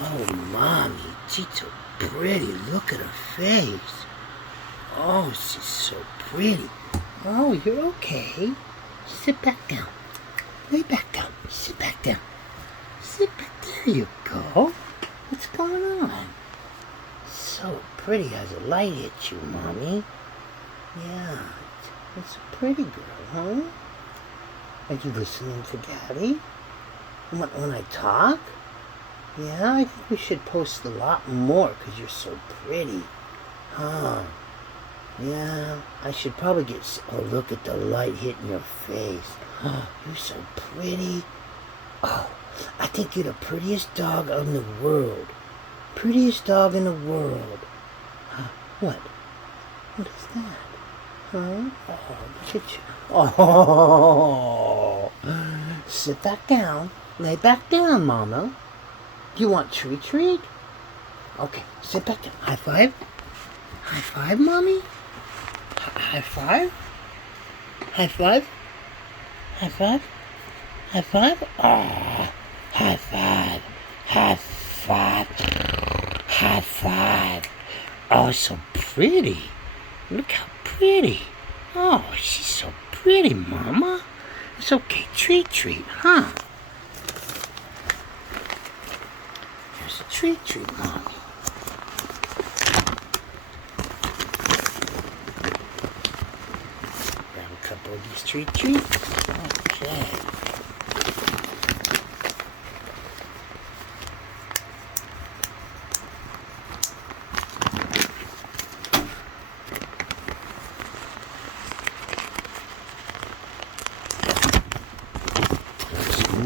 Oh, Mommy, she's so pretty. Look at her face. Oh, she's so pretty. Oh, you're okay. Sit back down. Lay back down. Sit back down. Sit back. There you go. What's going on? So pretty as a light hits you, Mommy. Yeah, it's a pretty girl, huh? Are you listening to Daddy? When I talk? Yeah, I think we should post a lot more because you're so pretty. Huh? Yeah, I should probably get a look at the light hitting your face. You're so pretty. Oh, I think you're the prettiest dog in the world. Prettiest dog in the world. What? What is that? Huh? Oh, look at you. Oh, sit back down. Lay back down, Mama. You want treat? Okay, sit back down. High five. High five, Mommy. High five. High five. High five. High five. Oh, high five. High five. High five. Oh, so pretty. Look how pretty. Oh, she's so pretty, Mama. It's okay. Treat, huh? Here's a treat, Mommy. Grab a couple of these treats. Okay.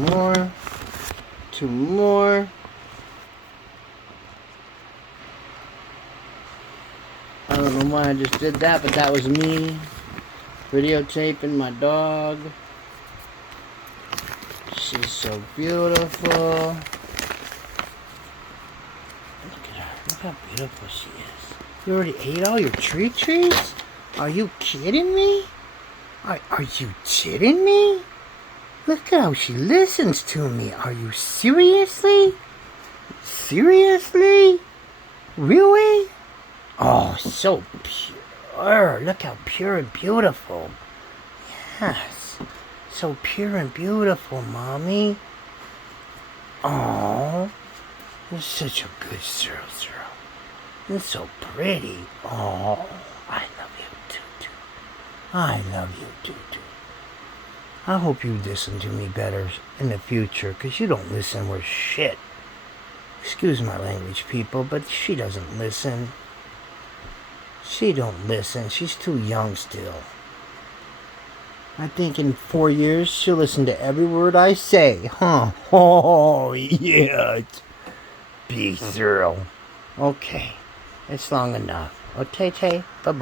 More, 2 more. I don't know why I just did that, but that was me videotaping my dog. She's so beautiful. Look at her. Look how beautiful she is. You already ate all your treats? Are you kidding me? Are you kidding me? Look at how she listens to me. Are you seriously? Seriously? Really? Oh, so pure. Look how pure and beautiful. Yes. So pure and beautiful, Mommy. Oh, you're such a good Zero. You're so pretty. Oh, I love you too. I love you too. I hope you listen to me better in the future, because you don't listen worth shit. Excuse my language, people, but she doesn't listen. She don't listen. She's too young still. I think in 4 years, she'll listen to every word I say, huh? Oh, yeah. Big girl. Okay. It's long enough. Okay, bye-bye.